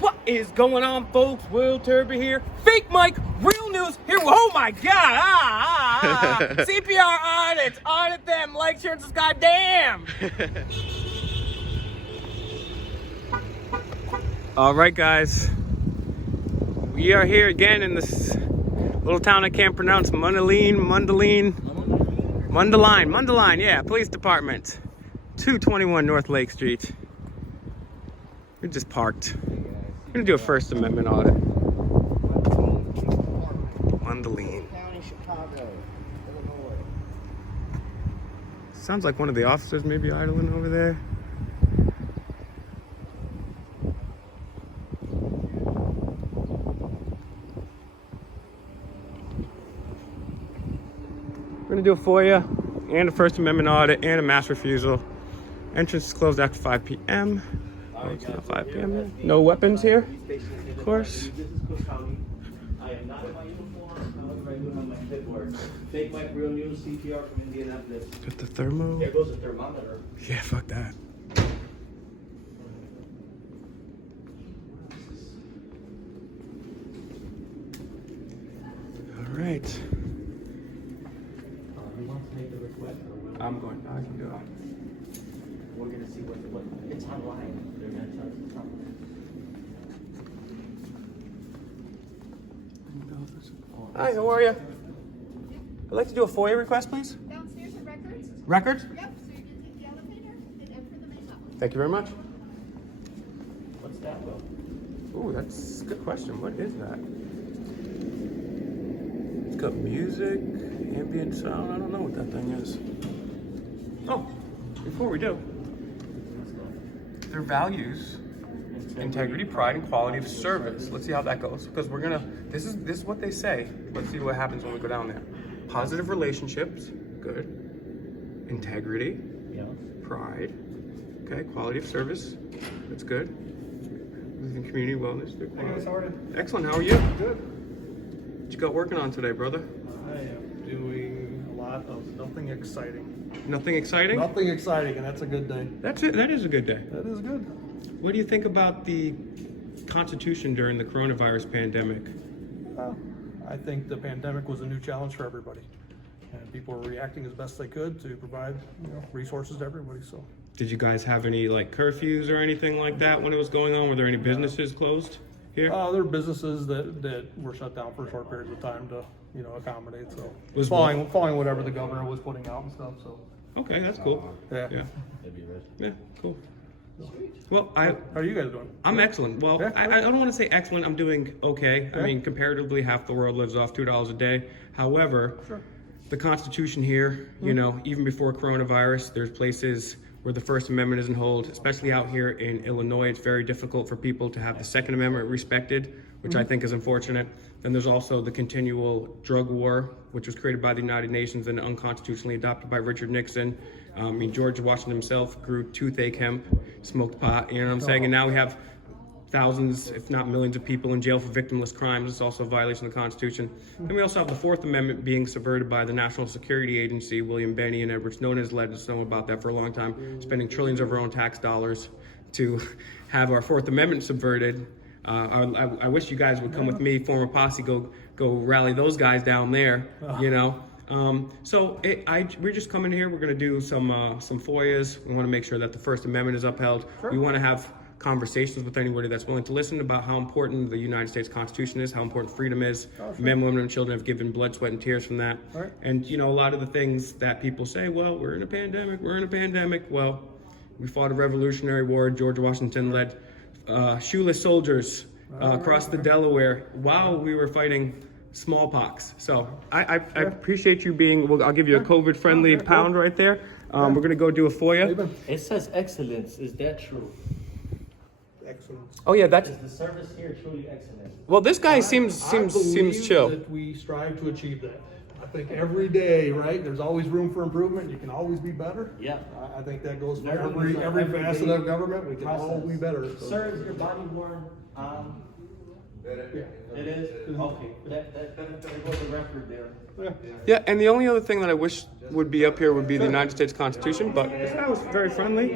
What is going on, folks? Will Turby here. Fake Mike, real news here. Oh my God! CPR audits, audit them, like, share, and subscribe. Damn. All right, guys. We are here again in this little town I can't pronounce. Mundelein. Yeah, police department. 221 North Lake Street. We just parked. We're gonna do a First Amendment audit. Mundelein. Sounds like one of the officers may be idling over there. We're gonna do a FOIA and a First Amendment audit and a mass refusal. Entrance is closed after 5 p.m. Oh, it's not 5 p.m. yet. No weapons here, of course. I am not in my uniform. However, I do have my clipboard. Fake Mike, real news, CPR from Indianapolis. Got the thermo. There goes the thermometer. Yeah, fuck that. All right. Who wants to make the request? I'm going. I can do it. We're going to see what it's online. They're going to tell us it's online. Hi, how are you? I'd like to do a FOIA request, please. Downstairs at records? Records? Yep, so you're gonna take the elevator and enter the main level. Thank you very much. What's that, Will? Ooh, that's a good question. What is that? It's got music, ambient sound. I don't know what that thing is. Oh, before we do, their values, integrity, pride, and quality of service. Let's see how that goes. Because we're gonna, this is what they say. Let's see what happens when we go down there. Positive relationships, good. Integrity, Yeah. pride, okay. Quality of service, that's good. Living community wellness, good Hey guys, how are you? Excellent, how are you? Good. What you got working on today, brother? I am doing a lot of nothing exciting. Nothing exciting? Nothing exciting, and that's a good day. That's it, that is a good day. That is good. What do you think about the Constitution during the coronavirus pandemic? I think the pandemic was a new challenge for everybody, and people were reacting as best they could to provide resources to everybody. So, Did you guys have any like curfews or anything like that when it was going on? Were there any businesses closed here? there are businesses that were shut down for short periods of time to accommodate. So, Was following whatever the governor was putting out and stuff. So, Okay, that's cool. yeah. Yeah, cool. Well, How are you guys doing? I'm excellent. Well, Yeah. I don't want to say excellent. I'm doing okay. I Yeah. mean, comparatively, half the world lives off $2 a day. However, the Constitution here, even before coronavirus, there's places where the First Amendment isn't held, especially out here in Illinois. It's very difficult for people to have the Second Amendment respected, which I think is unfortunate. Then there's also the continual drug war, which was created by the United Nations and unconstitutionally adopted by Richard Nixon. George Washington himself grew toothache hemp, smoked pot, you know what I'm saying? And now we have thousands, if not millions of people in jail for victimless crimes. It's also a violation of the Constitution. And we also have the Fourth Amendment being subverted by the National Security Agency, William Benny and Edward Snowden has led us to know about that for a long time, spending trillions of our own tax dollars to have our Fourth Amendment subverted. I wish you guys would come with me, form a posse, go rally those guys down there, we're just coming here. We're going to do some FOIAs. We want to make sure that the First Amendment is upheld. Sure. We want to have conversations with anybody that's willing to listen about how important the United States Constitution is, how important freedom is. Men, women, and children have given blood, sweat, and tears from that. Right. And, a lot of the things that people say, well, we're in a pandemic. Well, we fought a Revolutionary War. George Washington led shoeless soldiers across the Delaware while we were fighting smallpox. So I appreciate you being, I'll give you a COVID-friendly pound right there. We're going to go do a FOIA. It says excellence. Is that true? Excellent. Oh yeah, that's, Is the service here truly excellent? well, this guy seems chill. That we strive to achieve that. I think every day, right? There's always room for improvement. You can always be better. Yeah. I think that goes for Learning every is facet everyday of government. We can all be better. So. Sir, is your body worn? It is? Okay, that goes the record there. Yeah, and the only other thing that I wish would be up here would be the United States Constitution, but this guy was very friendly,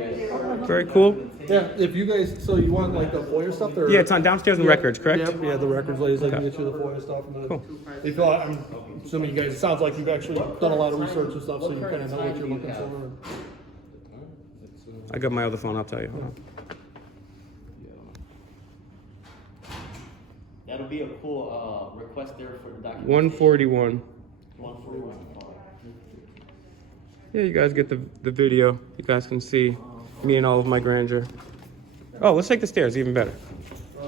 very cool. Yeah, if you guys, so you want like the FOIA stuff or? Yeah, it's on downstairs in records, correct? Yep, yeah, the records ladies, I can Okay. get you the FOIA stuff. And the, Cool. if you, I'm assuming you guys, it sounds like you've actually done a lot of research and stuff, so you kind of know what you're looking for. I got my other phone, I'll tell you. Hold on. That'll be a cool request there for the documentation. 141. 141. Yeah, you guys get the video. You guys can see me and all of my grandeur. Oh, let's take the stairs, even better.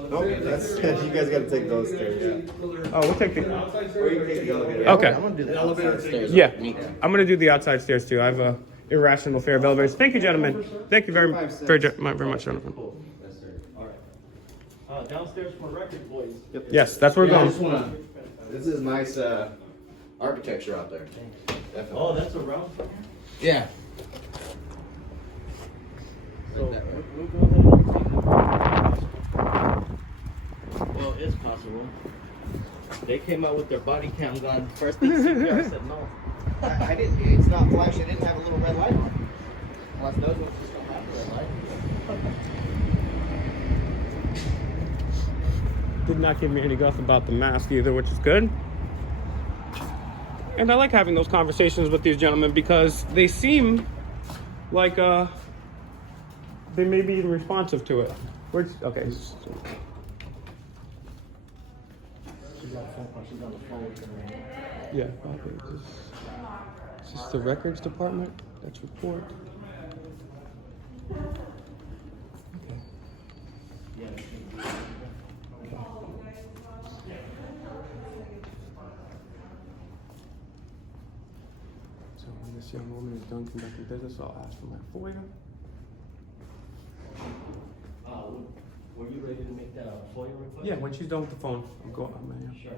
Nope, that's, you guys gotta take those stairs, yeah. Oh, we'll take the... Or you can take the elevator. Okay. I'm gonna do the outside stairs. Yeah, I'm gonna do the outside stairs too. I have a irrational fear of elevators. Thank you, gentlemen. Thank you very much, Jonathan. Cool. Yes, sir. All right. Downstairs for record, boys. Yes, that's where we're Yeah, I going. just wanna, this is nice, architecture out there. Definitely. Oh, that's a round? Yeah. So, we'll go ahead and take it. Well, it's possible. They came out with their body cam gun. First thing CPR said no. I didn't, it's not flashing, it didn't have a little red light on it. Unless those ones just don't have a red light. Did not give me any guff about the mask either, which is good. And I like having those conversations with these gentlemen because they seem like they may be even responsive to it. Which, okay. She's on the phone. She's on the phone with her. Yeah. Okay. Is this the records department? That's report. Okay. Yeah. So when this young woman is done conducting business, I'll ask for my FOIA. Were you ready to make that a FOIA request? Yeah, when she's done with the phone, I'll go. Sure.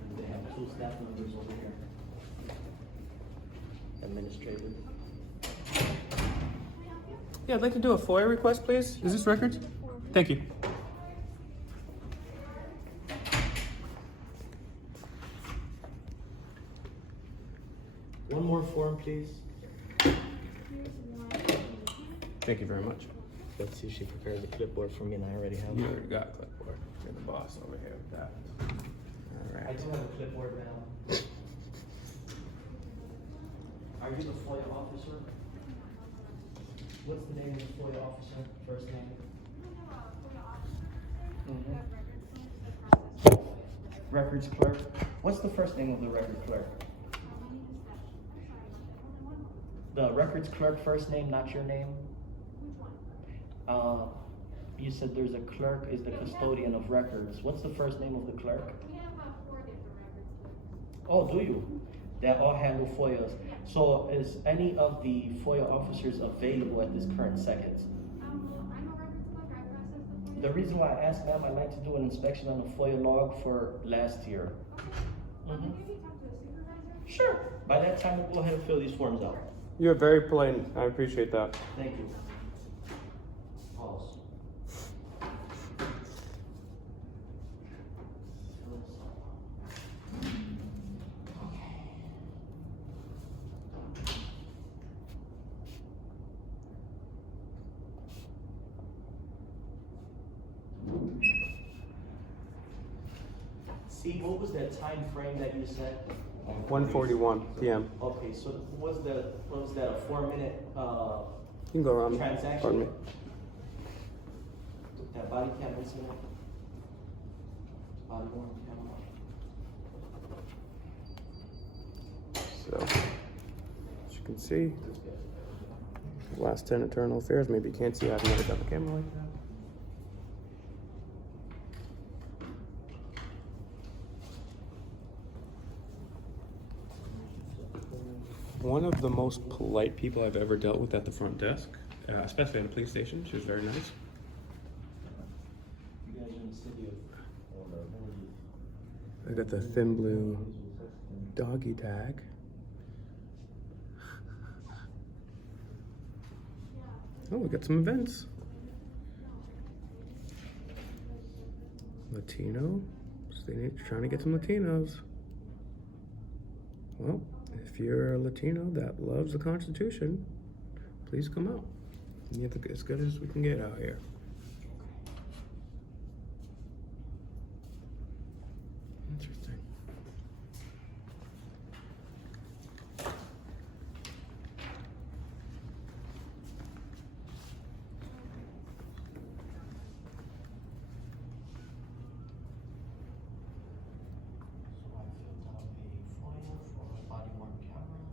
And they have 2 staff members over here. Administrative. Yeah, I'd like to do a FOIA request, please. Is this records? Thank you. One more form, please. Thank you very much. Let's see if she prepared the clipboard for me, and I already have You it. already got clipboard. You're the boss over here with that. All I right. do have a clipboard now. Are you the FOIA officer? What's the name of the FOIA officer? First name? Records clerk. What's the first name of the record clerk? The records clerk first name, not your name? You said there's a clerk is the custodian of records. What's the first name of the clerk? We have 4 different records. Oh, do you? That all handle FOIAs. So is any of the FOIA officers available at this current second? I'm a records clerk, I process the FOIA. The reason why I asked, ma'am, I'd like to do an inspection on the FOIA log for last year. Can you talk to the supervisor? Sure. By that time, we'll go ahead and fill these forms out. You're very polite. I appreciate that. Thank you. Pause. See, what was that time frame that you said? 1:41 p.m. Okay, so was that a 4-minute You can go around. transaction? Pardon me. That body cam incident? Body worn camera? So, as you can see, last 10 internal affairs. Maybe you can't see. I've never done a camera like that. One of the most polite people I've ever dealt with at the front desk, especially at a police station. She was very nice. You guys are in the city of I got the thin blue doggy tag. Oh, we got some events. Latino. So they're trying to get some Latinos. Well, if you're a Latino that loves the Constitution, please come out. You have as good as we can get out here. Interesting. So I filled out a FOIA for body worn cameras.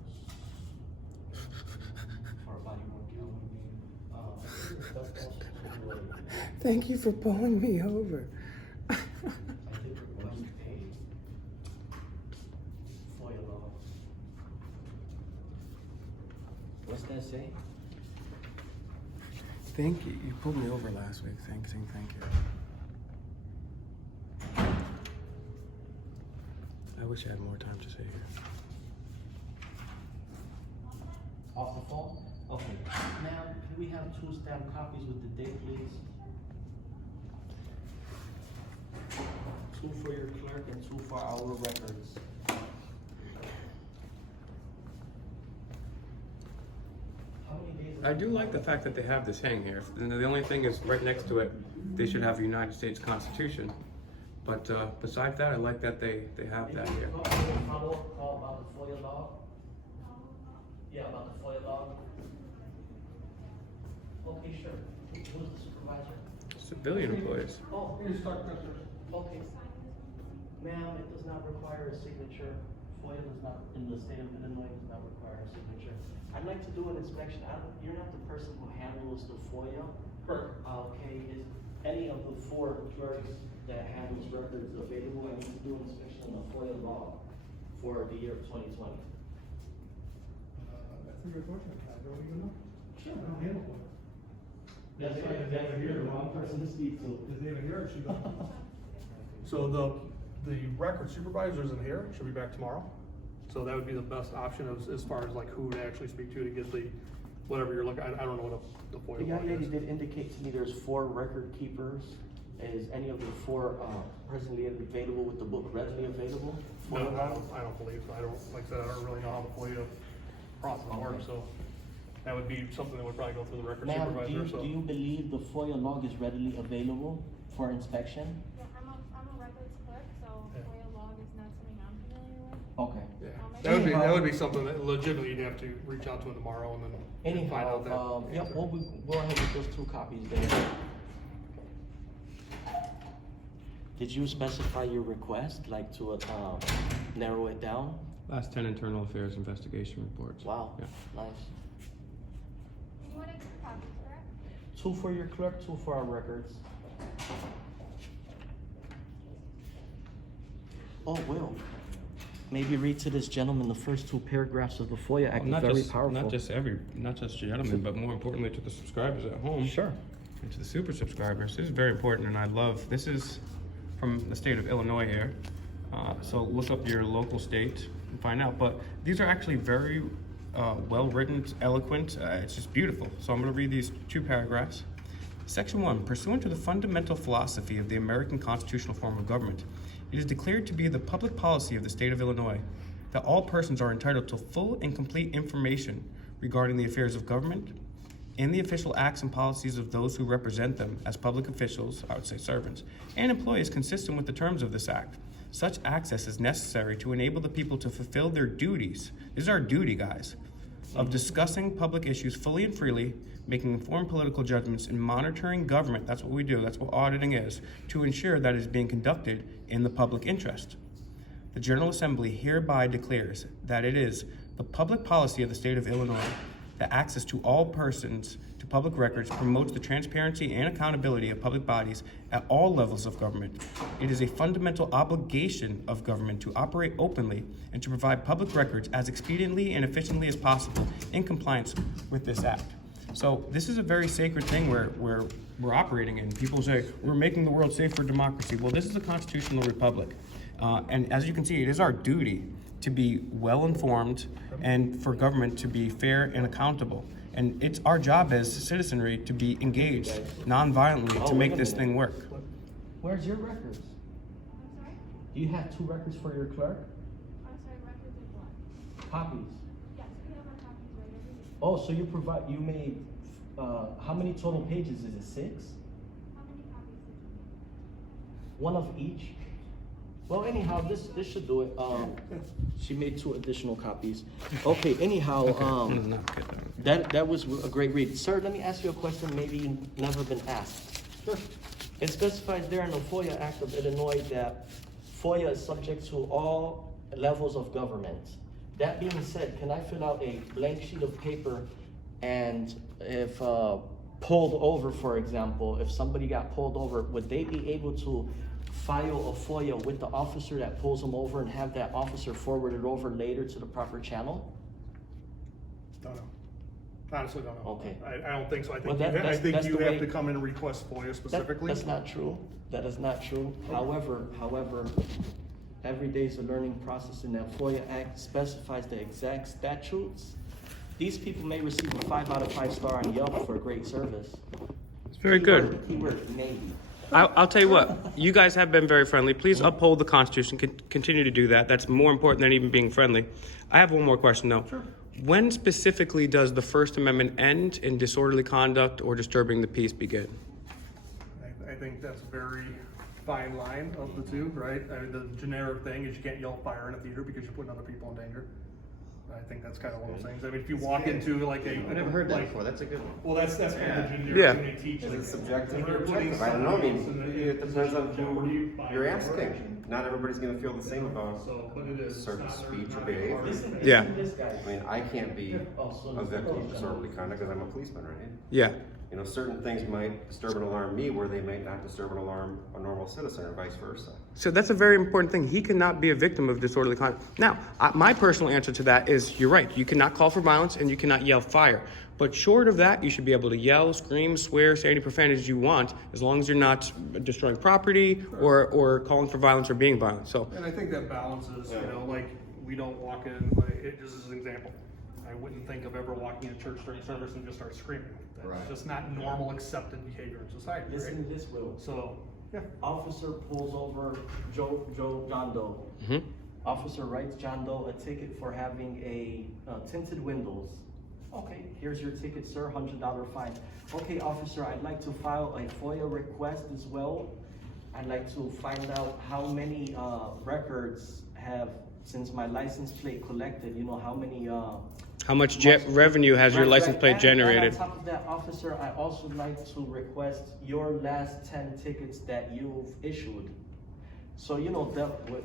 For a body worn camera. That's also Thank you for pulling me over. I did request a FOIA log. What's that say? Thank you. You pulled me over last week. Thank you. I wish I had more time to say here. Off the phone? Okay. Ma'am, can we have 2 stamped copies with the date, please? 2 for your clerk and 2 for our records. How many days? I do like the fact that they have this hang here. And the only thing is, right next to it, they should have a United States Constitution. But besides that, I like that they have that here. Follow-up call about the FOIA log? Yeah, about the FOIA log? Okay, sure. Who's the supervisor? Civilian employees. Oh, okay. Ma'am, it does not require a signature. FOIA does not, in the state of Illinois, does not require a signature. I'd like to do an inspection. You're not the person who handles the FOIA. Correct. Okay, is any of the 4 clerks that handles records available? I need to do an inspection on the FOIA log for the year of 2020. That's a good question. I don't even know. Sure. I don't handle one. That's right, that's the wrong person to speak to. Is David here or she gone? So the record supervisor isn't here, she'll be back tomorrow. So that would be the best option as far as like who to actually speak to get the, whatever you're looking, I don't know what the FOIA The young log lady is. did indicate to me there's 4 record keepers. Is any of the 4 presently available with the book readily available? No, I don't believe so. I don't, like I said, I don't really know how the FOIA process works, so that would be something that would probably go through the record Ma'am, supervisor, do you believe the FOIA log is readily available for inspection? Yeah, I'm a records clerk, so FOIA log is not something I'm familiar with. Okay. Yeah, that would be something that legitimately you'd have to reach out to him tomorrow and then find Anyhow, out that. yep, we'll go ahead with those 2 copies there. Did you specify your request, like to narrow it down? Last 10 internal affairs investigation reports. Wow, Yeah. nice. You wanted 2 copies, correct? 2 for your clerk, 2 for our records. Oh, Will, maybe read to this gentleman the first 2 paragraphs of the FOIA Act. Well, Very powerful. not just gentlemen, but more importantly to the subscribers at home. Sure. And to the super subscribers. This is very important, and I love, this is from the state of Illinois here. So look up your local state and find out. But these are actually very well-written, eloquent. It's just beautiful. So I'm going to read these 2 paragraphs. Section 1, pursuant to the fundamental philosophy of the American constitutional form of government, it is declared to be the public policy of the state of Illinois that all persons are entitled to full and complete information regarding the affairs of government and the official acts and policies of those who represent them as public officials, I would say servants, and employees consistent with the terms of this act. Such access is necessary to enable the people to fulfill their duties. This is our duty, guys, of discussing public issues fully and freely, making informed political judgments, and monitoring government, that's what we do, that's what auditing is, to ensure that it is being conducted in the public interest. The General Assembly hereby declares that it is the public policy of the state of Illinois that access to all persons to public records promotes the transparency and accountability of public bodies at all levels of government. It is a fundamental obligation of government to operate openly and to provide public records as expediently and efficiently as possible in compliance with this act. So this is a very sacred thing where we're operating in. People say, we're making the world safe for democracy. Well, this is a constitutional republic. And as you can see, it is our duty to be well-informed and for government to be fair and accountable. And it's our job as citizenry to be engaged non-violently to make this thing work. Where's your records? Do you have 2 records for your clerk? I'm sorry, records of what? Copies. Yes, we have our copies right every day. Oh, so you made, how many total pages? Is it 6? How many copies did you make? 1 of each? Well, anyhow, this should do it. She made 2 additional copies. Okay, anyhow, that was a great read. Sir, let me ask you a question maybe you've never been asked. Sure. It specifies there in the FOIA Act of Illinois that FOIA is subject to all levels of government. That being said, can I fill out a blank sheet of paper, and if pulled over, for example, if somebody got pulled over, would they be able to file a FOIA with the officer that pulls them over and have that officer forward it over later to the proper channel? Don't know. Honestly, don't know. Okay. I don't think so. I Well, think that's you the have way- to come in and request FOIA specifically. That's not true. That is not true. However, every day is a learning process, and that FOIA Act specifies the exact statutes. These people may receive a 5 out of 5 star on Yelp for great service. It's very good. Keyword, maybe. I'll tell you what, you guys have been very friendly. Please uphold the Constitution, continue to do that. That's more important than even being friendly. I have one more question though. Sure. When specifically does the First Amendment end and disorderly conduct or disturbing the peace begin? I think that's a very fine line of the two, right? I mean, the generic thing is you can't yell fire in a theater because you're putting other people in danger. I think that's kind of one of those things. I mean, if you walk into like a, I never heard that before. That's a good one. well, that's one of the generic Yeah. thing they teach. Is like, it subjective when you're or putting objective? I don't know. I mean, somebody it depends on jeopardy who by you're your asking. action. Not everybody's gonna feel the same about So, but it is. certain it's not- speech or not behavior. hard. Yeah. This guy. I mean, I can't be a victim of disorderly conduct because I'm a policeman, right? Yeah. You know, certain things might disturb and alarm me where they might not disturb and alarm a normal citizen or vice versa. So that's a very important thing. He cannot be a victim of disorderly conduct. Now, my personal answer to that is you're right. You cannot call for violence and you cannot yell fire. But short of that, you should be able to yell, scream, swear, say any profanities you want, as long as you're not destroying property or calling for violence or being violent. So, And I think that balances, you know, like, we don't walk in, like, it just as an example. I wouldn't think of ever walking in church during service and just start screaming. That's Right. just not normal accepted behavior in society, Listen right? to this, Will. So, yeah. Officer pulls over John Doe. Officer writes John Doe a ticket for having a tinted windows. Okay, here's your ticket, sir, $100 fine. Okay, officer, I'd like to file a FOIA request as well. I'd like to find out how many records have, since my license plate collected, you know, how many how much revenue has your license plate generated? And on top of that, officer, I also like to request your last 10 tickets that you've issued. So, you know,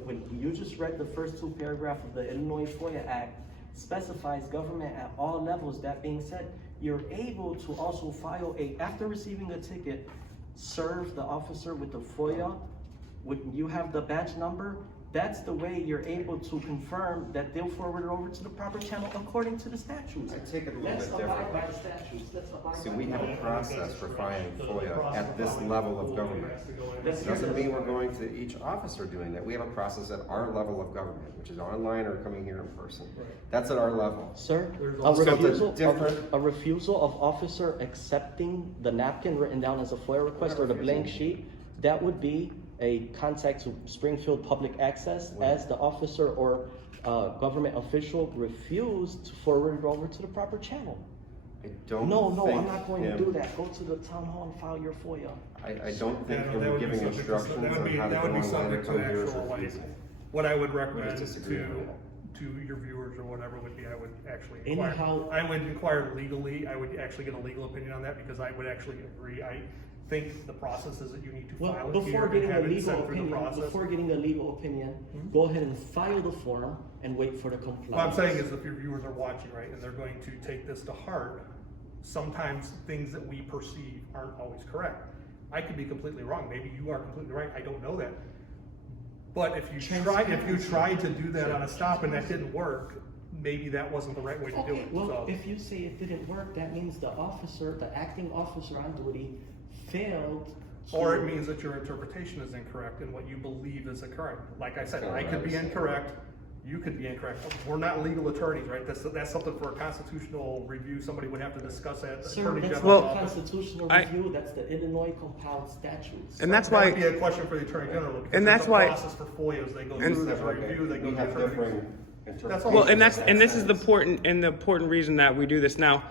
when you just read the first 2 paragraphs of the Illinois FOIA Act, specifies government at all levels. That being said, you're able to also file after receiving a ticket, serve the officer with the FOIA. When you have the badge number, that's the way you're able to confirm that they'll forward it over to the proper channel according to the statutes. I take it a little Let's bit abide by different. the statutes. Let's abide See, by we the have a process for filing FOIA at this level of government. Let's hear Doesn't this. mean we're going to each officer doing that. We have a process at our level of government, which is online or coming here in person. That's at our level. Sir, also a different- a refusal of officer accepting the napkin written down as a FOIA request or the blank sheet, that would be a contact to Springfield Public Access as the officer or government official refused to forward it over to the proper channel. I don't No, think I'm not going to him- do that. Go to the town hall and file your FOIA. I don't think Yeah, him that would be giving subject to- instructions that would on be- how to that go would be online or subject to come here is actual, like, refusing. what I would recommend just disagree on to your viewers or whatever would be, I would actually Anyhow- inquire. I would inquire legally, I would actually get a legal opinion on that because I would actually agree. I think the process is that you need to Well, file it before here and getting a have it legal sent through the opinion, process. go ahead and file the form and wait for the compliance. What I'm saying is if your viewers are watching, right, and they're going to take this to heart, sometimes things that we perceive aren't always correct. I could be completely wrong. Maybe you are completely right. I don't know that. But if you tried to do that on a stop and that didn't work, maybe that wasn't the right way to do Okay, it. well, So, if you say it didn't work, that means the acting officer on duty failed. or it means that your interpretation is incorrect and what you believe is correct. Like I said, I could be incorrect. you could be incorrect. We're not legal attorneys, right? That's something for a constitutional review. Somebody would have to discuss that. Sir, Attorney that's General's not office. constitutional I- review, that's the Illinois compiled statutes. And that's That why, would be a question for the Attorney General. because And that's there's a why- process for FOIAs. They go And- through, there's a review, they go We to have attorneys. different That's interpretations. all. well, and this is the Sense. important reason that we do this now.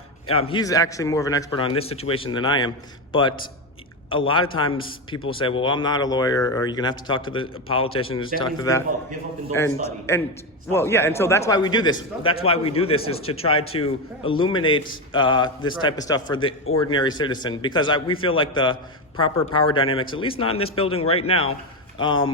He's actually more of an expert on this situation than I am, but a lot of times people say, well, I'm not a lawyer, or you're gonna have to talk to the politicians, That talk means to that. give up and don't study. And well, yeah, and so that's why we do this. That's why we do this, is to try to illuminate this type of stuff for the ordinary citizen, because we feel like the proper power dynamics, at least not in this building right now,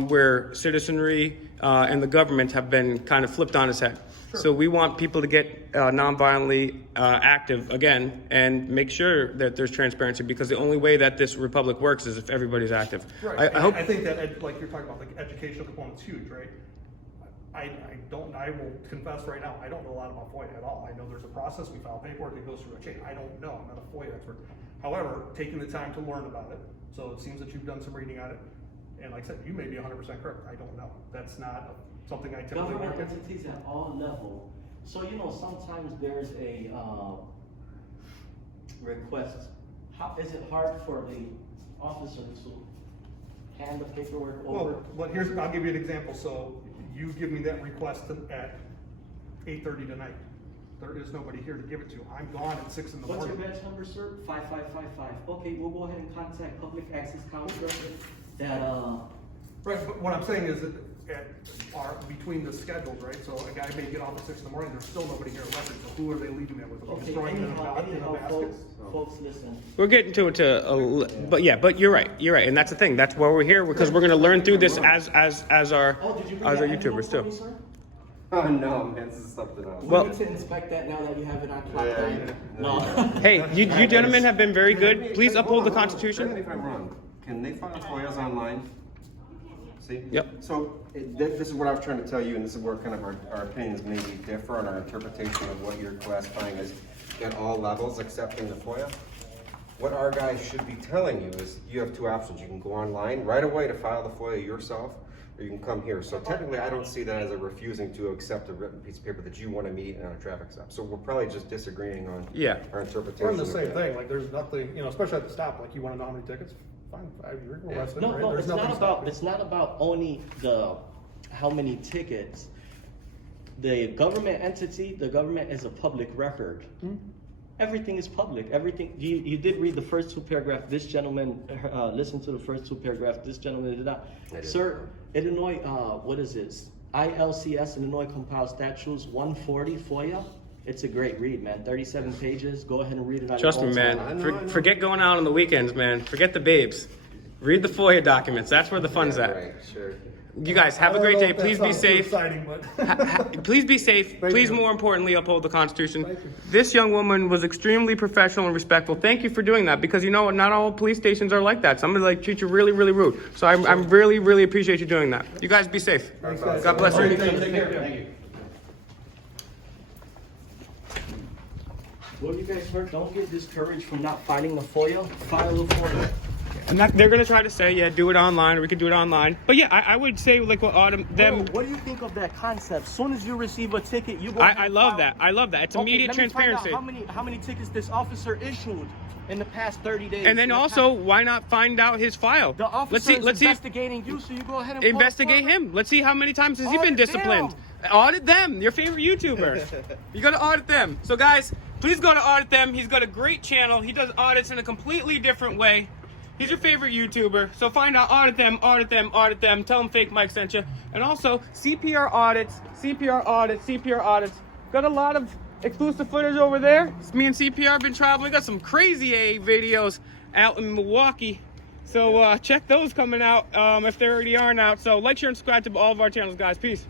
where citizenry and the government have been kind of flipped on its head. So we want people to get nonviolently active again and make sure that there's transparency, because the only way that this republic works is if everybody's active. Right. I hope. I think that, like you're talking about, like educational component's huge, right? I will confess right now, I don't know a lot about FOIA at all. I know there's a process, we file paperwork, it goes through a chain. I don't know, I'm not a FOIA expert. However, taking the time to learn about it, so it seems that you've done some reading on it. And like I said, you may be 100% correct, I don't know. That's not something I typically Government work in. entities at all level. So, you know, sometimes there's a, request. How, is it hard for the officer to hand the paperwork over? Well, but I'll give you an example. So you give me that request at 8:30 tonight. There is nobody here to give it to. I'm gone at 6 in the What's your morning. badge number, sir? 5555. Okay, we'll go ahead and contact Public Access Council that, Right, but what I'm saying is that between the schedules, right? So a guy may get off at 6 in the morning, there's still nobody here at record, so who are they leaving that with? Are they okay, just throwing it in a anyhow, basket? folks, listen. We're getting to it but you're right, and that's the thing. That's why we're here, because we're going to learn through this as our Oh, did you bring as our that envelope YouTubers for too. me, sir? Oh, no, man, this is something else. Well- We need to inspect that now that you have it on clock Yeah, time. yeah. No. Hey, you gentlemen have been very Let me- good. Please hold uphold on, the hold on. Constitution. Correct me if I'm wrong. Can they file FOIAs online? See? Yep. So this is what I was trying to tell you, and this is where kind of our opinions maybe differ on our interpretation of what you're classifying as at all levels, accepting the FOIA. What our guys should be telling you is you have two options. You can go online right away to file the FOIA yourself, or you can come here. So technically, I don't see that as a refusing to accept a written piece of paper that you want to meet on a traffic stop. So we're probably just disagreeing on Yeah. our interpretation. We're in the of same that. thing, like there's nothing, especially at the stop, like you wanna know how many tickets? Fine, you're arrested, No, right? no, There's it's nothing not stopping about, you. it's not about only how many tickets. The government entity, the government is a public record. Everything is public, everything, you did read the first two paragraphs, this gentleman, listened to the first two paragraphs, this gentleman did not. I did. Sir, Illinois, what is this? ILCS, Illinois Compiled Statutes, 140 FOIA. It's a great read, man, 37 pages, go ahead and read it on your Trust me, own man. time. I know. Forget going out on the weekends, man. Forget the babes. Read the FOIA documents. That's where the fun's Yeah, at. right, sure. You guys have I a don't great know day. if that Please be sounds too safe. exciting, but Please be safe. Thank Please, you. more importantly, uphold the Constitution. Thank you. This young woman was extremely professional and respectful. Thank you for doing that, because you know what? Not all police stations are like that. Somebody like treat you really, really rude. So I'm really, really appreciate you doing that. You guys be safe. Thanks, guys. God bless you. Take care. Thank you. Well, you guys heard, don't get discouraged from not filing the FOIA, file the FOIA. And they're gonna try to say, yeah, do it online, or we could do it online. But yeah, I would say like what Autumn them. What do you think of that concept? Soon as you receive a ticket, you go. I love that. I love that. It's Okay, immediate let me find out transparency. how many tickets this officer issued in the past 30 days? And then In the also, past- why not find out his file? the officer Let's see if investigating you, so you go ahead and pull a investigate FOIA. him. Let's see how many times has he been Audit disciplined. Audit them, your favorite YouTuber. You gotta audit them. So guys, please go to audit them. He's got a great channel. He does audits in a completely different way. He's your favorite YouTuber. So find out, audit them, audit them, audit them. Tell them Fake Mike sent you. And also, CPR audits, CPR audits, CPR audits. Got a lot of exclusive footage over there. Me and CPR have been traveling. Got some crazy A videos out in Milwaukee. So check those coming out if they already aren't out. So like, share, and subscribe to all of our channels, guys. Peace.